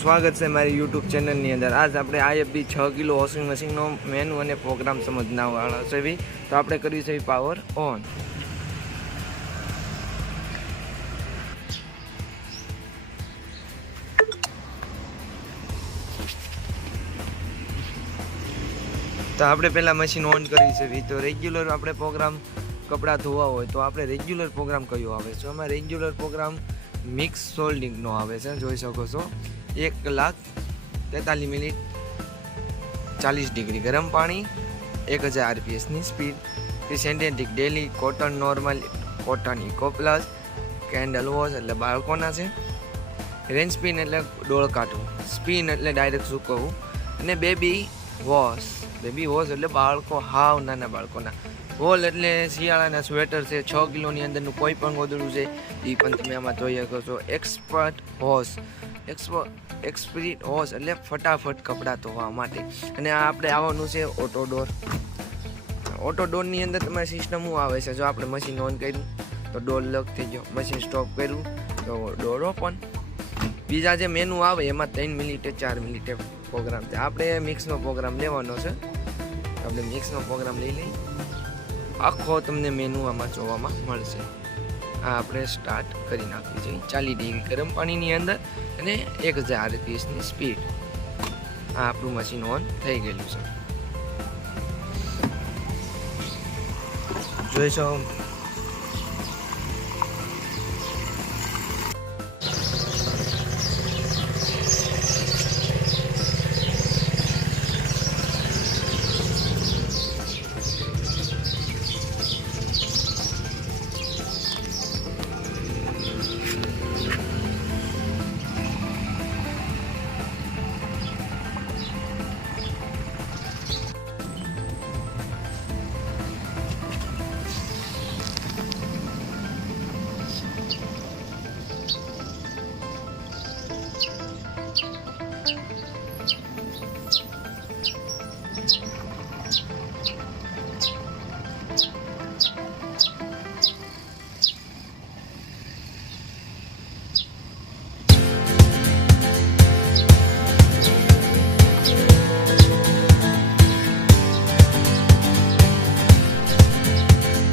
સ્વાગત છે મારી યુટ્યુબ ચેનલની અંદર। આજ આપણે IFB 6 કિલો વોશિંગ મશીનનો મેનુ અને પ્રોગ્રામ સમજવાવાળા છે ભાઈ। તો આપણે કર્યું છે પાવર ઓન। તો આપણે પહેલાં મશીન ઓન કરી છે ભાઈ। તો રેગ્યુલર આપણે પ્રોગ્રામ કપડાં ધોવા હોય તો આપણે રેગ્યુલર પ્રોગ્રામ કયો આવે છે? એમાં રેગ્યુલર પ્રોગ્રામ મિક્સ સોલ્ડિંગનો આવે છે, જોઈ શકો છો। 1 કલાક 43 મિનિટ 40 ડિગ્રી ગરમ પાણી, 1000 RPSની speed, synthetic daily, cotton normal, cotton eco plus, કેન્ડલ વોશ એટલે બાળકોના છે, રેન સ્પિન એટલે ડોળ કાઢવું, સ્પિન એટલે ડાયરેક્ટ સૂકવવું, અને બેબી વોશ એટલે બાળકો હાવ નાના બાળકોના, વોલ એટલે શિયાળાના સ્વેટર છે, 6 કિલોની અંદરનું કોઈ પણ ગોદડું છે એ પણ તમે આમાં જોઈ શકો છો। એક્સપર્ટ વોશ એટલે ફટાફટ કપડાં ધોવા માટે। અને આ આપણે આવવાનું છે ઓટો ડોરની અંદર તમારી સિસ્ટમ શું આવે છે? જો આપણે મશીન ઓન કર્યું તો ડોર લોક થઈ ગયો, મશીન સ્ટોપ કર્યું તો ડોર ઓપન। બીજા જે મેનુ આવે એમાં 3 મિનિટે 4 મિનિટે પ્રોગ્રામ છે। આપણે મિક્સનો પ્રોગ્રામ લેવાનો છે, આપણે મિક્સનો પ્રોગ્રામ લઈ લઈએ, આખો તમને મેનુ આમાં જોવામાં મળશે। આ આપણે સ્ટાર્ટ કરી નાખવી છે 40 ડિગ્રી ગરમ પાણીની અંદર અને 1000 RPSની સ્પીડ। આ આપણું મશીન ઓન થઈ ગયેલું છે, જોઈ શકો।